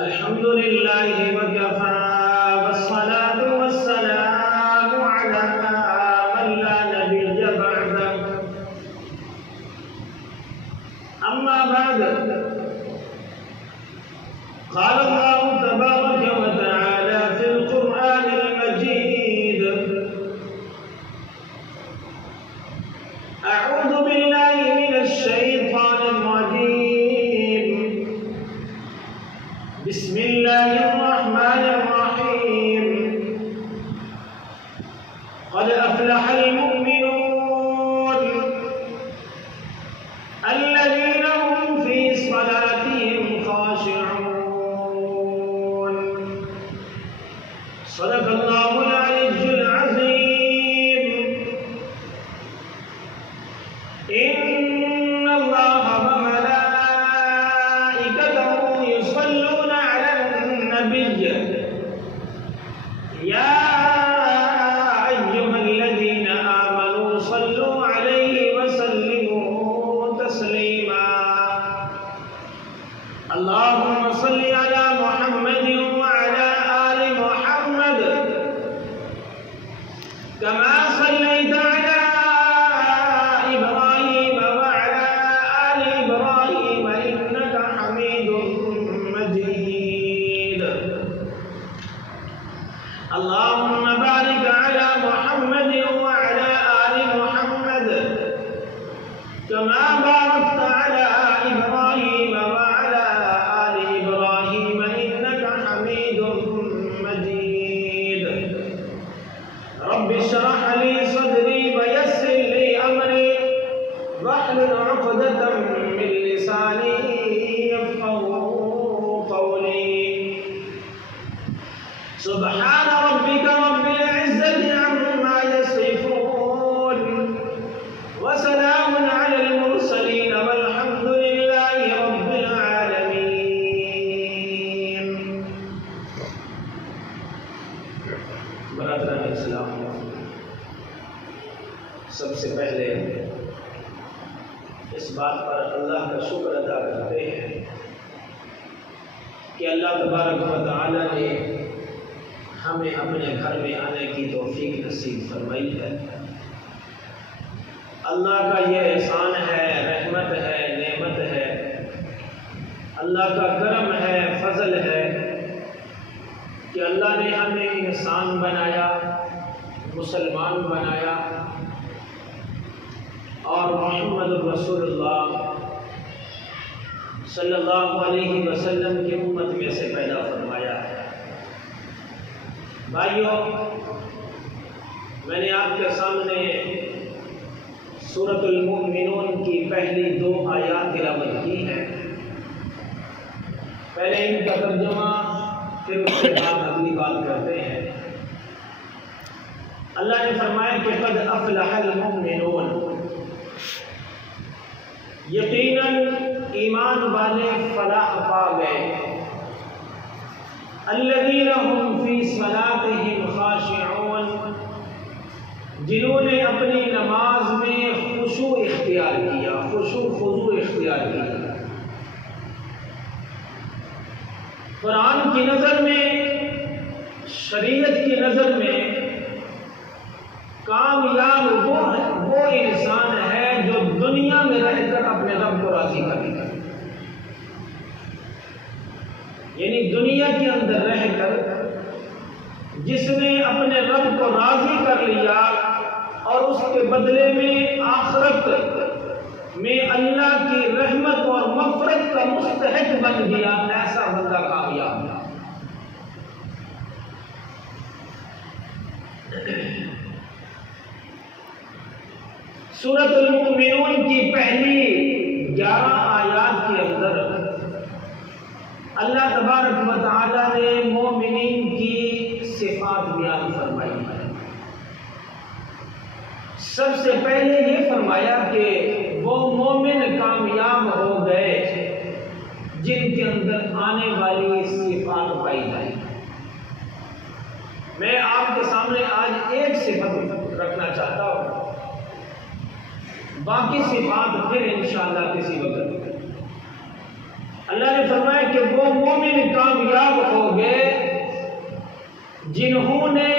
الحمد لله وكفى والصلاة والسلام على من لا نبي بعده أما بعد قال الله تبارك وتعالى في القرآن المجيد أعوذ بالله من الشيطان الرجيم بسم الله الرحمن الرحيم قد أفلح المؤمنون الذين هم في صلاتهم خاشعون صدق الله العلي العظيم إن الله وملائكته يصلون على النبي يا أيها الذين آمنوا صلوا عليه وسلموا تسليما اللهم صل على محمد وعلى آل محمد كما صليت على إبراهيم وعلى آل إبراهيم إنك حميد مجيد اللهم بارك على محمد وعلى آل محمد كما باركت على إبراهيم وعلى آل إبراهيم إنك حميد مجيد رب اشرح لي صدري ويسر لي أمري واحلل عقدة من لساني يفقهوا قولي سبحان ربك رب العزة عما يصفون وسلام على المرسلين والحمد لله رب العالمين برادران اسلام، سب سے پہلے اس بات پر اللہ کا شکر ادا کرتے ہیں کہ اللہ تبارک و تعالی نے ہمیں اپنے گھر میں آنے کی توفیق نصیب فرمائی ہے۔ اللہ کا یہ احسان ہے، رحمت ہے، نعمت ہے، اللہ کا کرم ہے، فضل ہے کہ اللہ نے ہمیں انسان بنایا، مسلمان بنایا اور محمد رسول اللہ صلی اللہ علیہ وسلم کی امت میں سے پیدا فرمایا ہے۔ بھائیوں، میں نے آپ کے سامنے سورۃ المؤمنون کی پہلی 2 آیات تلاوت کی ہیں۔ پہلے ان کا ترجمہ، پھر اس کے بعد اگلی بات کرتے ہیں۔ اللہ نے فرمایا کہ قد افلح المؤمنون، یقیناً ایمان والے فلاح پا گئے، الذین هم فی صلاتهم خاشعون، جنہوں نے اپنی نماز میں خشوع اختیار کیا، خشوع خضوع اختیار کیا۔ قرآن کی نظر میں، شریعت کی نظر میں کامیاب وہ انسان ہے جو دنیا میں رہ کر اپنے رب کو راضی کرے گا، یعنی دنیا کے اندر رہ کر جس نے اپنے رب کو راضی کر لیا اور اس کے بدلے میں آخرت میں اللہ کی رحمت اور مغفرت کا مستحق بن گیا، ایسا بندہ کامیاب ہے۔ سورۃ المؤمنون کی پہلی 11 آیات کے اندر اللہ تبارک و تعالی نے مومنین کی صفات بیان فرمائی ہے۔ سب سے پہلے یہ فرمایا کہ وہ مومن کامیاب ہو گئے جن کے اندر آنے والی صفات پائی جائیں۔ میں آپ کے سامنے آج ایک صفت رکھنا چاہتا ہوں، باقی صفات پھر انشاءاللہ کسی وقت۔ اللہ نے فرمایا کہ وہ مومن کامیاب جنہوں نے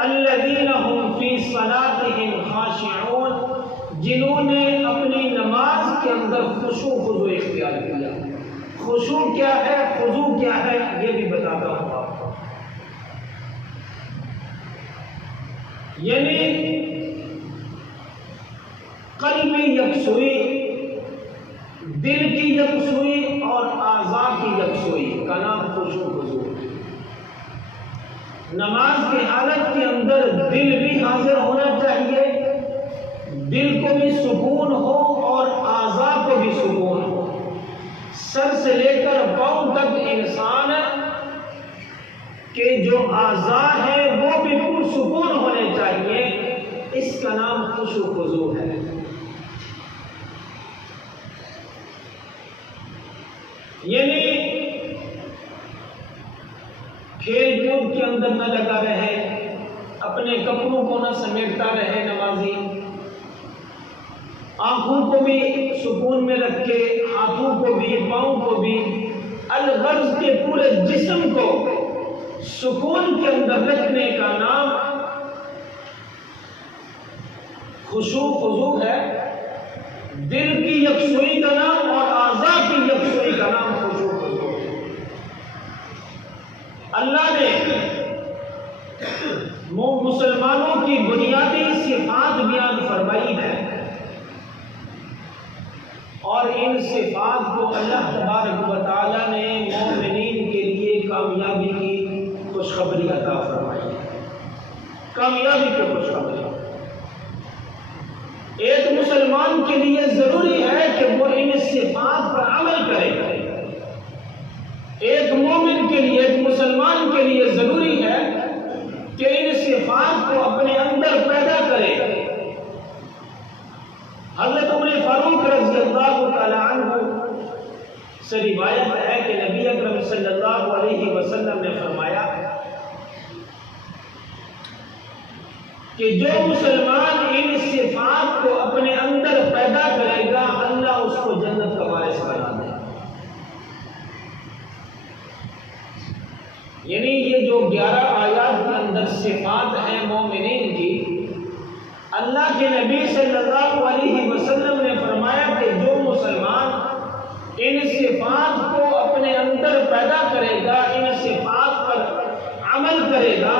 الذین هم فی صلاتهم خاشعون، جنہوں نے اپنی نماز کے اندر خشوع خضوع اختیار کیا۔ خشوع کیا ہے، خضوع کیا ہے، یہ بھی بتاتا ہوں آپ کو۔ یعنی قلبی یکسوئی، دل کی یکسوئی اور اعضاء کی یکسوئی کا نام خشوع خضوع۔ نماز کی حالت کے اندر دل بھی حاضر ہونا چاہیے، دل کو بھی سکون ہو اور اعضاء کو بھی سکون ہو۔ سر سے لے کر پاؤں تک انسان کے جو اعضاء ہیں وہ بھی پرسکون ہونے چاہیے، اس کا نام خشوع خضوع ہے۔ یعنی کھیل کود کے اندر نہ لگا رہے، اپنے کپڑوں کو نہ سمیٹتا رہے نمازی، آنکھوں کو بھی سکون میں رکھے، ہاتھوں کو بھی، پاؤں کو بھی، الغرض کے پورے جسم کو سکون کے اندر رکھنے کا نام خشوع خضوع ہے۔ دل کی یکسوئی کا نام اور اعضاء کی یکسوئی کا نام خشوع خضوع ہے۔ اللہ نے مسلمانوں کی بنیادی صفات بیان فرمائی ہے، اور ان صفات کو اللہ تبارک و تعالی نے مومنین کے لیے کامیابی کی خوشخبری عطا فرمائی ہے۔ کامیابی کی خوشخبری ایک مسلمان کے لیے ضروری ہے کہ وہ ان صفات پر عمل کرے۔ ایک مومن کے لیے، ایک مسلمان کے لیے ضروری ہے کہ ان صفات کو اپنے اندر پیدا کرے۔ حضرت عمر فاروق رضی اللہ تعالی عنہ سے روایت ہے کہ نبی اکرم صلی اللہ علیہ وسلم نے فرمایا کہ جو مسلمان ان صفات کو اپنے اندر پیدا کرے گا، اللہ اس کو جنت کا وارث بنا دے گا۔ یعنی یہ جو 11 آیات کے اندر صفات ہیں مومنین کی، اللہ کے نبی صلی اللہ علیہ وسلم نے فرمایا کہ جو مسلمان ان صفات کو اپنے اندر پیدا کرے گا، ان صفات پر عمل کرے گا،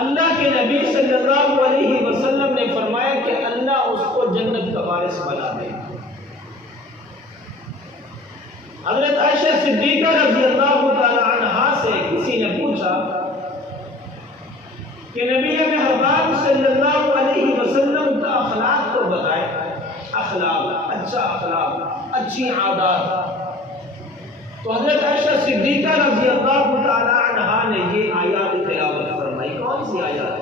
اللہ کے نبی صلی اللہ علیہ وسلم نے فرمایا کہ اللہ اس کو جنت کا وارث بنا دے گا۔ حضرت عائشہ صدیقہ رضی اللہ تعالی عنہا سے کسی نے پوچھا کہ نبی مہربان صلی اللہ علیہ وسلم کا اخلاق تو بتائے، اخلاق، اچھا اخلاق، اچھی عادات۔ تو حضرت عائشہ صدیقہ رضی اللہ تعالی عنہا نے یہ آیات تلاوت فرمائی۔ کون سی آیات؟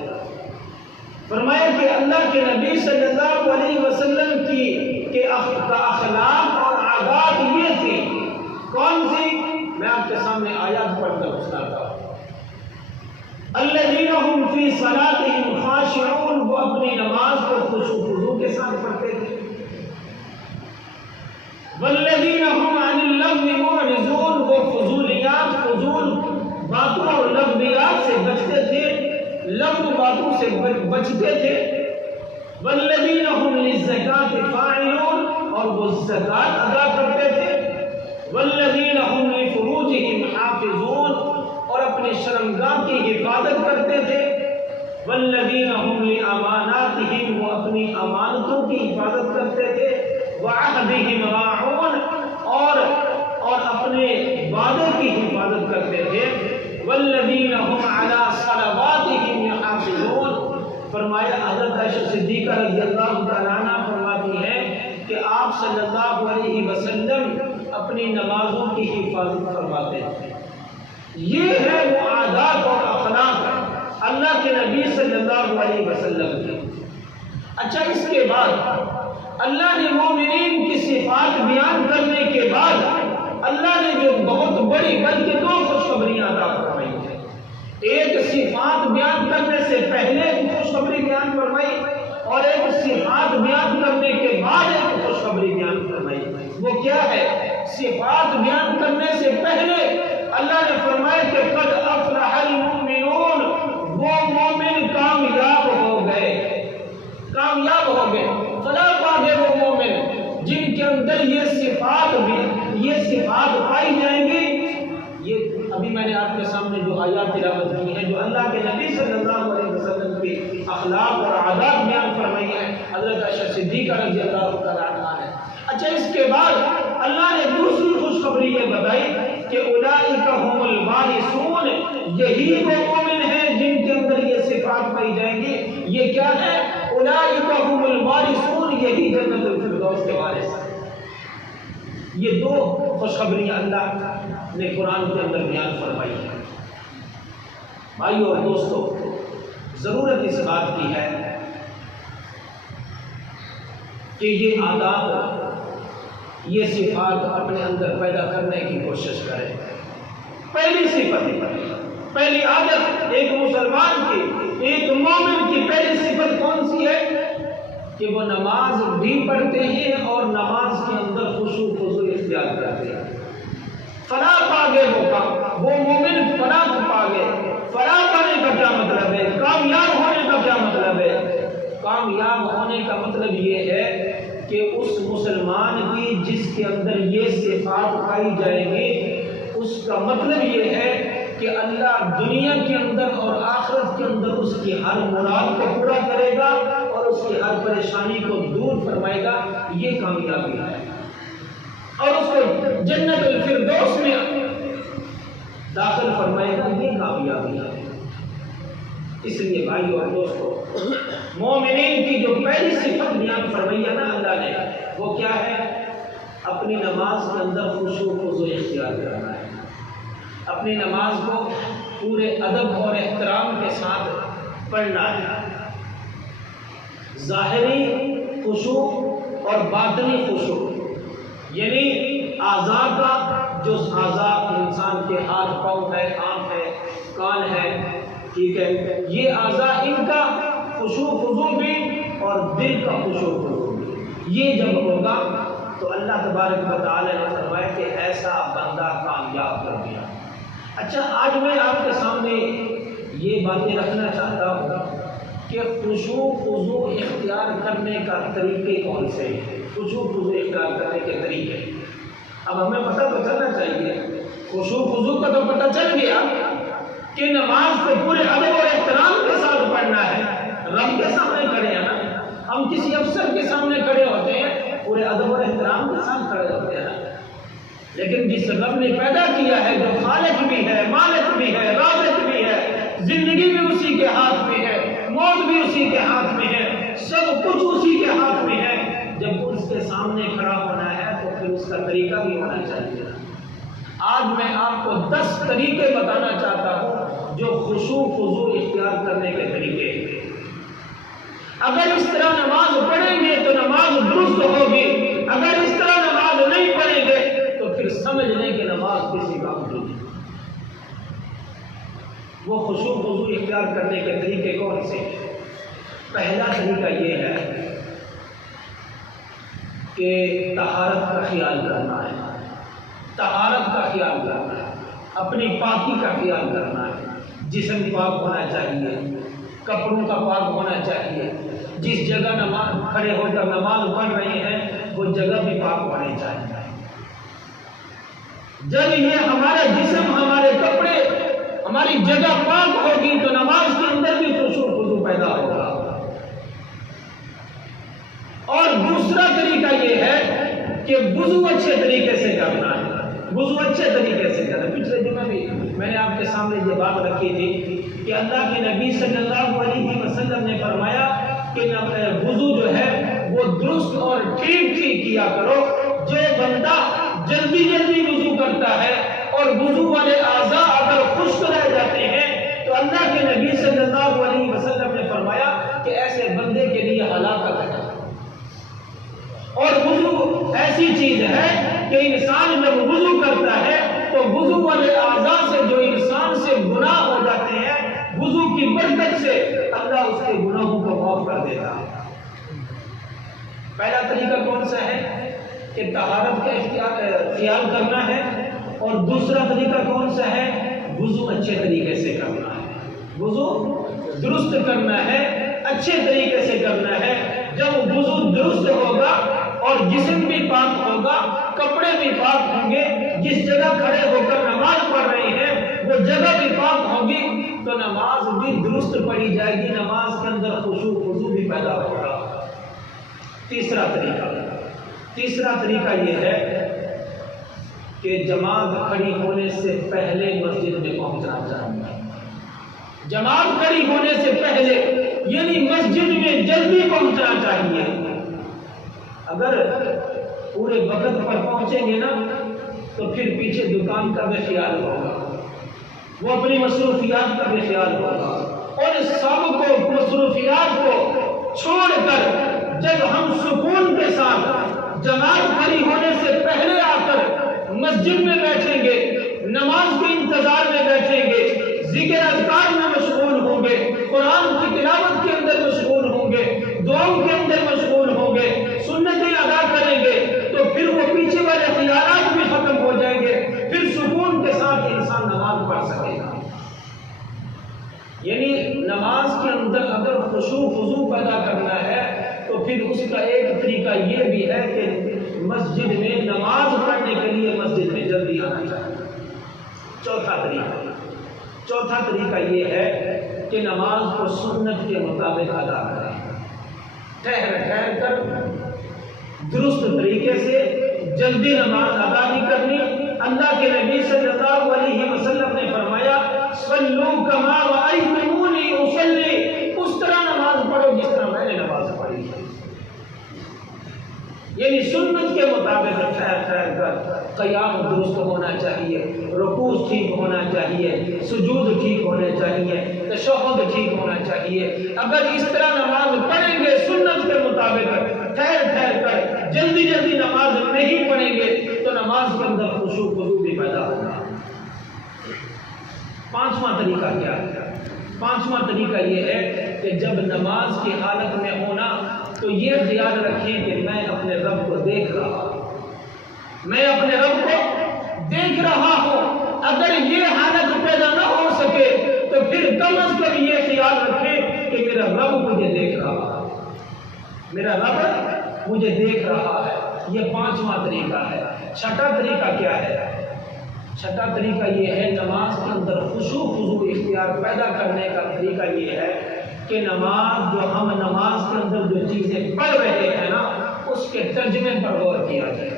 فرمایا کہ اللہ کے نبی صلی اللہ علیہ وسلم کے اخلاق اور عادات یہ تھی۔ کون سی؟ میں آپ کے سامنے آیات پڑھ کر سناتا ہوں۔ الذین هم فی صلاتهم خاشعون، وہ اپنی نماز کو خشوع خضوع کے ساتھ پڑھتے تھے۔ والذین هم عن اللغو معرضون، وہ فضولیات، فضول باتوں اور لغویات سے بچتے تھے، لغو باتوں سے بچتے تھے۔ والذین هم للزکاة فاعلون، اور وہ زکات ادا کرتے تھے۔ والذین هم لفروجهم حافظون، اور اپنی شرمگاہ کی حفاظت کرتے تھے۔ والذین هم لاماناتهم، وہ اپنی امانتوں کی حفاظت کرتے تھے۔ وعہدهم راعون، اور اپنے وعدے کی حفاظت کرتے تھے۔ والذین هم علی صلواتهم یحافظون، فرمایا حضرت عائشہ صدیقہ رضی اللہ تعالیٰ عنہ فرماتی ہیں کہ آپ صلی اللہ علیہ وسلم اپنی نمازوں کی حفاظت فرماتے تھے۔ یہ ہے وہ عادات اور اخلاق اللہ کے نبی صلی اللہ علیہ وسلم کے۔ اچھا، اس کے بعد اللہ نے مومنین کی صفات بیان کرنے کے بعد اللہ نے جو بہت بڑی بلکہ 2 خوشخبریاں عطا فرمائی ہیں۔ ایک صفات بیان کرنے سے پہلے ایک خوشخبری بیان فرمائی، اور ایک صفات بیان کرنے کے بعد ایک خوشخبری بیان فرمائی۔ وہ کیا ہے؟ صفات بیان کرنے سے پہلے اللہ نے فرمایا کہ قد افلح المؤمنون، اندر یہ صفات پائی جائیں گی، یہ ابھی میں نے آپ کے سامنے جو آیات تلاوت کی ہیں، جو اللہ کے نبی صلی اللہ علیہ وسلم کے اخلاق اور عادات بیان فرمائی ہیں، حضرت عائشہ صدیقہ رضی اللہ تعالیٰ عنہا نے۔ اچھا، اس کے بعد اللہ نے دوسری خوشخبری یہ بتائی کہ اولئک هم الوارثون، یہی وہ مومن ہیں جن کے اندر یہ صفات پائی جائیں گی۔ یہ کیا ہے؟ اولئک هم الوارثون، یہی جنت الفردوس کے وارث ہیں۔ یہ دو خوشخبریاں اللہ نے قرآن کے اندر بیان فرمائی ہے۔ بھائیو اور دوستو، ضرورت اس بات کی ہے کہ یہ عادات، یہ صفات اپنے اندر پیدا کرنے کی کوشش کریں۔ پہلی صفت، پہلی عادت ایک مسلمان کی، ایک مومن کی پہلی صفت کون سی ہے؟ کہ وہ نماز بھی پڑھتے ہیں اور نماز کے اندر خشوع خضوع اختیار کرتے ہیں۔ فلاح پا گئے وہ مومن، فلاح پا گئے۔ فلاح پانے کا کیا مطلب ہے؟ کامیاب ہونے کا کیا مطلب ہے؟ کامیاب ہونے کا مطلب یہ ہے کہ اس مسلمان کی جس کے اندر یہ صفات پائی جائیں گی، اس کا مطلب یہ ہے کہ اللہ دنیا کے اندر اور آخرت کے اندر اس کی ہر مراد کو پورا کرے گا اور اس کی ہر پریشانی کو دور فرمائے گا۔ یہ کامیابی ہے، اور اس کو جنت الفردوس میں داخل فرمائے گا۔ یہ کامیابی ہے۔ اس لیے بھائیو اور دوستو، مومنین کی جو پہلی صفت بیان فرمائی ہے نا اللہ نے، وہ کیا ہے؟ اپنی نماز کے اندر خشوع خضوع اختیار کرنا ہے۔ اپنی نماز کو پورے ادب اور احترام کے ساتھ پڑھنا ہے۔ ظاہری خشوع اور باطنی خشوع، یعنی اعضاء کا، جو اعضاء انسان کے ہاتھ پاؤں ہے، آنکھ ہے، کان ہے، ٹھیک ہے، یہ اعضاء ان کا خشوع خضوع بھی اور دل کا خشوع خضوع بھی، یہ جب ہوگا تو اللہ تبارک و تعالی نے فرمایا کہ ایسا بندہ کامیاب کر دیا۔ اچھا، آج میں آپ کے سامنے یہ باتیں رکھنا چاہتا ہوں کہ خشوع خضوع اختیار کرنے کا طریقے کون سے ہیں؟ خشوع خضوع اختیار کرنے کے طریقے اب ہمیں پتہ تو چلنا چاہیے۔ خشوع خضوع کا تو پتہ چل گیا کہ نماز کو پورے ادب اور احترام کے ساتھ پڑھنا ہے۔ رب کے سامنے کھڑے ہیں نا، ہم کسی افسر کے سامنے کھڑے ہوتے ہیں، پورے ادب اور احترام کے ساتھ کھڑے ہوتے ہیں نا۔ لیکن جس رب نے پیدا کیا ہے، جو خالق بھی ہے، مالک بھی ہے، رازق بھی ہے، زندگی بھی اسی کے ہاتھ میں ہے، موت بھی اسی کے ہاتھ میں ہے، سب کچھ اسی کے ہاتھ میں ہے، جب اس کے سامنے کھڑا ہونا ہے تو پھر اس کا طریقہ بھی ہونا چاہیے۔ آج میں آپ کو 10 طریقے بتانا چاہتا ہوں جو خشوع خضوع اختیار کرنے کے طریقے ہیں۔ اگر اس طرح نماز پڑھیں گے تو نماز درست ہوگی، اگر اس طرح نماز نہیں پڑھیں گے تو پھر سمجھ لیں کہ نماز کسی کام کی نہیں۔ وہ خشوع خضوع اختیار کرنے کے طریقے کون سے ہیں؟ پہلا طریقہ یہ ہے کہ طہارت کا خیال کرنا ہے۔ طہارت کا خیال کرنا ہے، اپنی پاکی کا خیال کرنا ہے۔ جسم پاک ہونا چاہیے، کپڑوں کا پاک ہونا چاہیے، جس جگہ نماز کھڑے ہو کر نماز پڑھ رہے ہیں وہ جگہ بھی پاک ہونی چاہیے۔ جب یہ ہمارا جسم، ہمارے کپڑے، ہماری جگہ پاک ہوگی تو نماز کے اندر بھی خشوع خضوع پیدا ہوگا۔ اور دوسرا طریقہ یہ ہے کہ وضو اچھے طریقے سے کرنا ہے۔ وضو اچھے طریقے سے کرنا ہے۔ پچھلے دنوں بھی میں نے آپ کے سامنے یہ بات رکھی تھی کہ اللہ کے نبی صلی اللہ علیہ وسلم نے فرمایا کہ وضو جو ہے وہ درست اور ٹھیک ٹھیک کیا کرو۔ جو بندہ جلدی جلدی وضو کرتا ہے اور وضو والے اعضاء اگر خشک رہ جاتے ہیں تو اللہ کے نبی صلی اللہ علیہ وسلم نے فرمایا کہ ایسے بندے کے لیے ہلاکت ہے۔ اور وضو ایسی چیز ہے کہ انسان جب وضو کرتا ہے تو وضو والے اعضاء سے جو انسان سے گناہ ہو جاتے ہیں، وضو کی برکت سے اللہ اس کے گناہوں کو معاف کر دیتا ہے۔ پہلا طریقہ کون سا ہے؟ کہ طہارت کا خیال کرنا ہے۔ اور دوسرا طریقہ کون سا ہے؟ وضو اچھے طریقے سے کرنا ہے۔ وضو درست کرنا ہے، اچھے طریقے سے کرنا ہے۔ جب وضو درست ہوگا اور جسم بھی پاک ہوگا، کپڑے بھی پاک ہوں گے، جس جگہ کھڑے ہو کر نماز پڑھ رہے ہیں وہ جگہ بھی پاک ہوگی تو نماز بھی درست پڑھی جائے گی، نماز کے اندر خشوع خضوع بھی پیدا ہوگا۔ تیسرا طریقہ یہ ہے کہ جماعت کھڑی ہونے سے پہلے مسجد میں پہنچنا چاہیے۔ جماعت کھڑی ہونے سے پہلے یعنی مسجد میں جلدی پہنچنا چاہیے۔ اگر پورے وقت پر پہنچیں گے نا تو پھر پیچھے دکان کا بھی خیال ہوگا، وہ اپنی مصروفیات کا بھی خیال ہوگا، اور سب کو مصروفیات کو چھوڑ کر جب ہم سکون کے ساتھ جماعت کھڑی ہونے سے پہلے آ کر مسجد میں بیٹھیں گے، نماز کے انتظار میں بیٹھیں گے، ذکر اذکار میں مشغول ہوں گے، قرآن کی تلاوت کے اندر مشغول ہوں گے، دعاؤں کے اندر مشغول ہوں گے، سنتیں ادا کریں گے، تو پھر وہ پیچھے والے خیالات بھی ختم ہو جائیں گے، پھر سکون کے ساتھ انسان نماز پڑھ سکے گا۔ یعنی نماز کے اندر اگر خشوع خضوع پیدا کرنا ہے تو پھر اس کا ایک طریقہ یہ بھی ہے کہ مسجد میں نماز پڑھنے کے لیے مسجد میں جلدی آنا چاہیے۔ چوتھا طریقہ یہ ہے کہ نماز کو سنت کے مطابق ادا کریں، ٹھہر کر درست طریقے سے جلدی نماز ادا نہیں کرنی۔ اللہ کے نبی صلی اللہ علیہ وسلم نے فرمایا صلوا کما رأیتمونی اصلی، اس طرح نماز پڑھو جس طرح میں نے نماز پڑھی ہے۔ یعنی سنت کے مطابق ٹھہر کر قیام درست ہونا چاہیے، رکوع ٹھیک ہونا چاہیے، سجود ٹھیک ہونے چاہیے، تشہد ٹھیک ہونا چاہیے۔ اگر اس طرح نماز پڑھیں گے سنت کے مطابق ٹھہر کر جلدی نماز نہیں پڑھیں گے تو نماز کے اندر خشوع خضوع بھی پیدا ہوگا۔ پانچواں طریقہ کیا ہے؟ پانچواں طریقہ یہ ہے کہ جب نماز کی حالت میں ہونا تو یہ خیال رکھیں کہ میں اپنے رب کو دیکھ رہا ہوں، میں اپنے رب کو دیکھ رہا ہوں۔ اگر یہ حالت پیدا نہ ہو سکے تو پھر کم از کم یہ خیال رکھیں کہ میرا رب مجھے دیکھ رہا ہے، میرا رب مجھے دیکھ رہا ہے۔ یہ پانچواں طریقہ ہے۔ چھٹا طریقہ کیا ہے؟ چھٹا طریقہ یہ ہے نماز کے اندر خشوع خضوع اختیار پیدا کرنے کا طریقہ یہ ہے کہ نماز جو ہم نماز کے اندر جو چیزیں پڑھ رہے ہیں نا اس کے ترجمے پر غور کیا جائے۔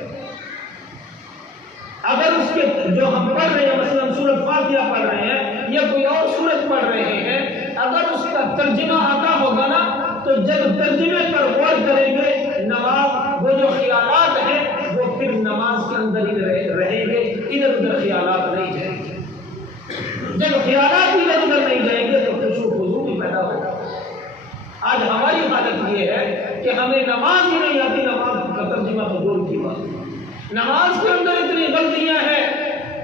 اگر اس کے جو ہم پڑھ رہے ہیں مثلا سورۃ فاتحہ پڑھ رہے ہیں یا کوئی اور سورت پڑھ رہے ہیں، اگر اس کا ترجمہ آتا ہوگا نا تو جب ترجمے پر غور کریں گے نماز وہ جو خیالات ہیں وہ پھر نماز کے اندر ہی رہیں گے، ادھر ادھر خیالات نہیں جائیں گے۔ جب خیالات ادھر ادھر نہیں جائیں گے تو خشوع خضوع بھی پیدا ہوگا۔ آج ہماری حالت یہ ہے کہ ہمیں نماز ہی نہیں آتی، نماز کا ترجمہ تو دور کی بات۔ نماز کے اندر اتنی غلطیاں ہیں،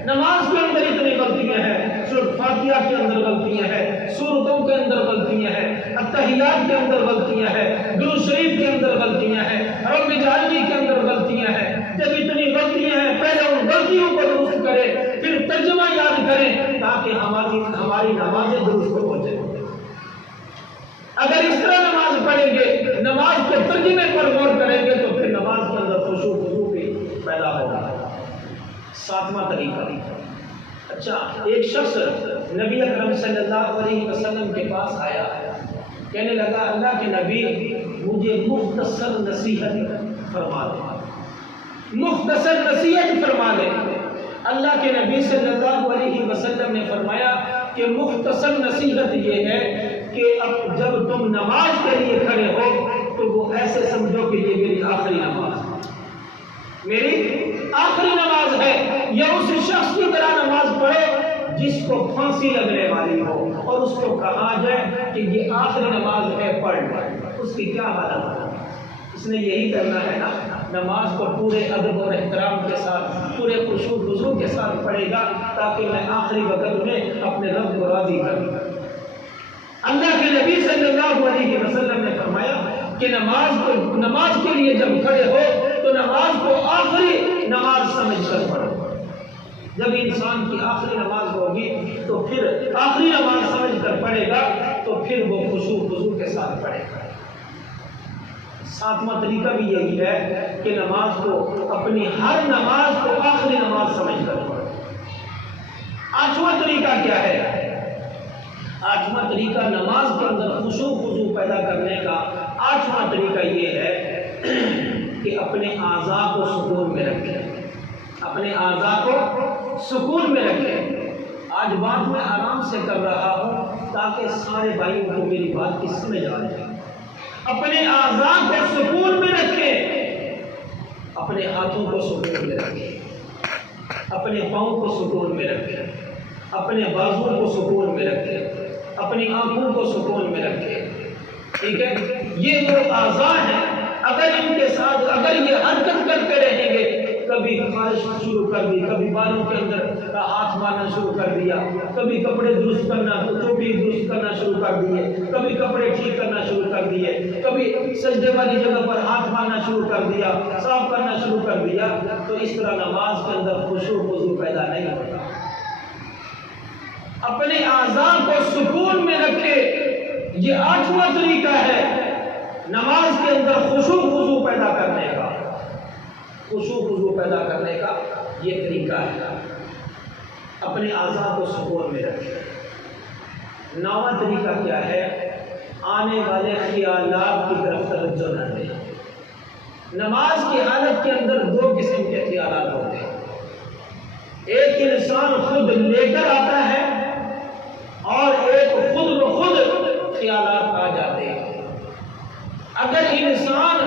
نماز کے اندر اتنی غلطیاں ہیں، سورۃ فاتحہ کے اندر غلطیاں ہیں، سورتوں کے اندر غلطیاں ہیں، اتحیات کے اندر غلطیاں ہیں، درود شریف کے اندر غلطیاں ہیں، رب اجعلنی کے اندر غلطیاں ہیں۔ جب اتنی غلطیاں ہیں پہلے ان غلطیوں کو درست کریں، پھر ترجمہ یاد کریں تاکہ ہماری نمازیں درست ہو جائیں۔ اگر اس طرح نماز پڑھیں گے، نماز کے ترجمے پر غور کریں گے تو پھر نماز کے اندر خشوع خضوع بھی پیدا ہوگا۔ ساتواں طریقہ، اچھا ایک شخص نبی اکرم صلی اللہ علیہ وسلم کے پاس آیا، کہنے لگا اللہ کے نبی مجھے مختصر نصیحت فرما دیں، مختصر نصیحت فرما دیں۔ اللہ کے نبی صلی اللہ علیہ وسلم نے فرمایا کہ مختصر نصیحت یہ ہے کہ اب جب تم نماز کے لیے کھڑے ہو تو وہ ایسے سمجھو کہ یہ میری آخری نماز ہے، میری آخری نماز ہے، یا اس شخص کی طرح نماز پڑھو جس کو پھانسی لگنے والی ہو اور اس کو کہا جائے کہ یہ آخری نماز ہے پڑھ، اس کی کیا حالت ہے؟ اس نے یہی کرنا ہے نا، نماز کو پورے ادب اور احترام کے ساتھ پورے خشوع خضوع کے ساتھ پڑھے گا تاکہ میں آخری وقت میں اپنے رب کو راضی کروں۔ اللہ کے نبی صلی اللہ علیہ وسلم نے فرمایا کہ نماز کے لیے جب کھڑے ہو تو نماز کو آخری نماز سمجھ کر پڑھو۔ جب انسان کی آخری نماز ہوگی تو پھر آخری نماز سمجھ کر پڑھے گا تو پھر وہ خشوع خضوع کے ساتھ پڑھے گا۔ 7واں طریقہ بھی یہی ہے کہ نماز کو اپنی ہر نماز کو آخری نماز سمجھ کر پڑھو۔ 8واں طریقہ کیا ہے؟ 8واں طریقہ نماز کے اندر خشوع خضوع پیدا کرنے کا 8واں طریقہ یہ ہے کہ اپنے اعضاء کو سکون میں رکھیں، اپنے اعضاء کو سکون میں رکھیں۔ آج بات میں آرام سے کر رہا ہوں تاکہ سارے بھائیوں کو میری بات کی سمجھ آ جائے۔ اپنے اعضاء کو سکون میں رکھیں، اپنے ہاتھوں کو سکون میں رکھیں، اپنے پاؤں کو سکون میں رکھیں، اپنے بازوؤں کو سکون میں رکھیں، اپنی آنکھوں کو سکون میں رکھیں۔ ٹھیک ہے، یہ وہ اعضاء ہیں، اگر ان کے ساتھ اگر یہ حرکت کرتے رہیں گے، کبھی خارش شروع کر دی، کبھی بالوں کے اندر ہاتھ مارنا شروع کر دیا، کبھی کپڑے درست کرنا، ٹوپی درست کرنا شروع کر دیے، کبھی کپڑے ٹھیک کرنا شروع کر دیے، کبھی سجدے والی جگہ پر ہاتھ مارنا شروع کر دیا، صاف کرنا شروع کر دیا، تو اس طرح نماز کے اندر خشوع خضوع پیدا نہیں ہوتا۔ اپنے اعضاء کو سکون میں رکھے، یہ 8واں طریقہ ہے نماز کے اندر خشوع خضوع پیدا کرنے کا۔ خشوع خضوع پیدا کرنے کا یہ طریقہ ہے، اپنے اعضاء کو سکون میں رکھیں۔ 9واں طریقہ کیا ہے؟ آنے والے خیالات کی طرف توجہ نہ دیں۔ نماز کی حالت کے اندر 2 قسم کے خیالات ہوتے ہیں، ایک انسان خود لے کر آتا ہے اور ایک خود بخود خیالات آ جاتے ہیں۔ اگر انسان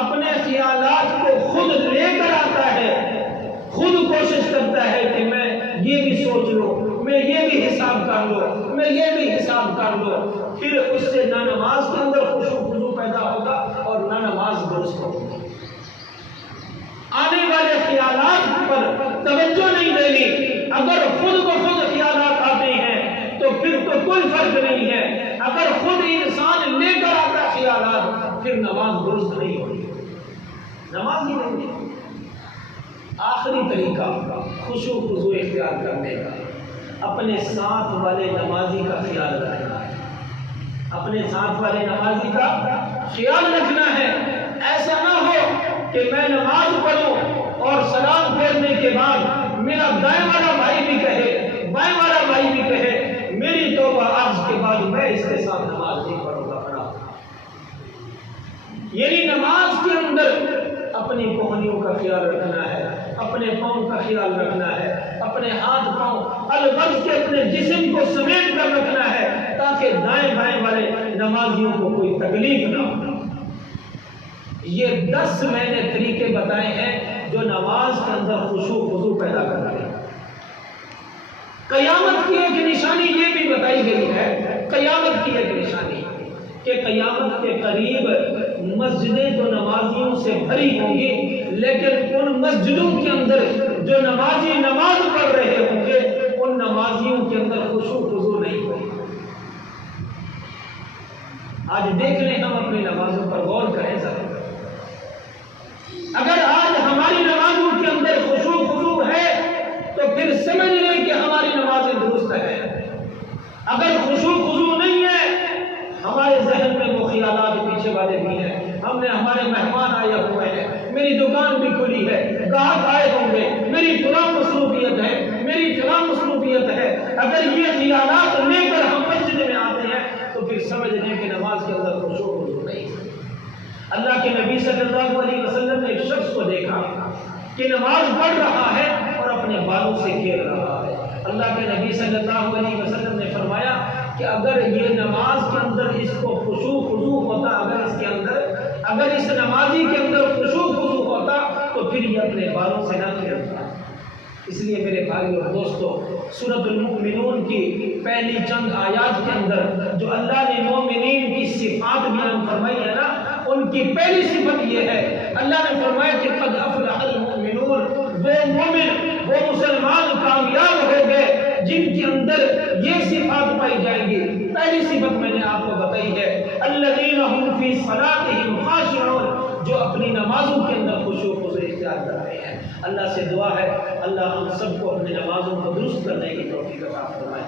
اپنے خیالات کو خود لے کر آتا ہے، خود کوشش کرتا ہے کہ میں یہ بھی سوچ لوں، میں یہ بھی حساب کر لوں، میں یہ بھی حساب کر لوں، پھر اس سے نہ نماز کے اندر خشوع خضوع پیدا ہوگا اور نہ نماز درست ہوگی۔ آنے والے خیالات پر توجہ نہیں دینی۔ اگر خود کو خود خیالات آتے ہیں تو پھر تو کوئی فرق نہیں ہے، اگر خود انسان لے کر آتا خیالات پھر نماز درست نہیں ہوگی، نماز ہی نہیں ہوگی۔ آخری طریقہ خشوع خضوع اختیار کرنے کا، اپنے ساتھ والے نمازی کا خیال رکھنا ہے، اپنے ساتھ والے نمازی کا خیال رکھنا ہے۔ ایسا نہ ہو کہ میں نماز پڑھوں اور سلام پھیرنے کے بعد میرا دائیں والا بھائی بھی کہے، بائیں والا بھائی بھی کہے، میری توبہ عرض کے بعد میں اس کے ساتھ نماز نہیں پڑھوں گا۔ یعنی نماز کے اندر اپنی کوہنیوں کا خیال رکھنا ہے، اپنے پاؤں کا خیال رکھنا ہے، اپنے ہاتھ پاؤں الغرض کے اپنے جسم کو سمیٹ کر رکھنا ہے تاکہ دائیں بائیں والے نمازیوں کو کوئی تکلیف نہ ہو۔ یہ 10 میں نے طریقے بتائے ہیں جو نماز کے اندر خشوع خضوع پیدا کرتے ہیں۔ قیامت کی ایک نشانی یہ بھی بتائی گئی ہے، قیامت کی ایک نشانی کہ قیامت کے قریب مسجدیں تو نمازیوں سے بھری ہوں گی، لیکن ان مسجدوں کے اندر جو نمازی نماز پڑھ رہے ہوں گے ان نمازیوں کے اندر خشوع خضوع نہیں ہوگی۔ آج دیکھ لیں، ہم اپنی نمازوں پر غور کریں ذرا۔ اگر آج ہماری نمازوں کے اندر خشوع خضوع ہے تو پھر سمجھ لیں کہ ہماری نمازیں درست ہیں۔ اگر خشوع خضوع نہیں ہے، ہمارے ذہن میں وہ خیالات پیچھے والے بھی ہیں، ہمارے مہمان آئے ہوئے ہیں، میری دکان بھی کھلی ہے، گاہک آئے ہوں گے، میری فلاں مصروفیت ہے، میری فلاں مصروفیت ہے۔ اگر یہ خیالات لے کر ہم مسجد میں آتے ہیں تو پھر سمجھ لیں کہ نماز کے اندر خشوع خضوع نہیں ہے۔ اللہ کے نبی صلی اللہ علیہ وسلم نے ایک شخص کو دیکھا کہ نماز پڑھ رہا ہے اور اپنے بالوں سے کھیل رہا ہے۔ اللہ کے نبی صلی اللہ علیہ وسلم نے فرمایا کہ اگر یہ نماز کے اندر اس کو خشوع خضوع ہوتا، اگر اس نمازی کے اندر خشوع خضوع ہوتا تو پھر یہ اپنے بالوں سے نہ کھیلتا۔ اس لیے میرے بھائی اور دوستو، سورۃ المؤمنون کی پہلی چند آیات کے اندر جو اللہ نے مومنین کی صفات بیان فرمائی ہے نا، ان کی پہلی صفت یہ ہے، اللہ نے فرمایا کہ قد افلح المؤمنون، وہ مومن، وہ مسلمان کامیاب ہو گئے جن کے اندر یہ صفات پائی جائیں گی۔ پہلی صفت میں نے آپ کو بتائی ہے، الذین هم فی صلاتهم خاشعون، جو اپنی نمازوں کے اندر خشوع خضوع اختیار کر رہے ہیں۔ اللہ سے دعا ہے اللہ ہم سب کو اپنی نمازوں کو درست کرنے کی توفیق عطا فرمائے۔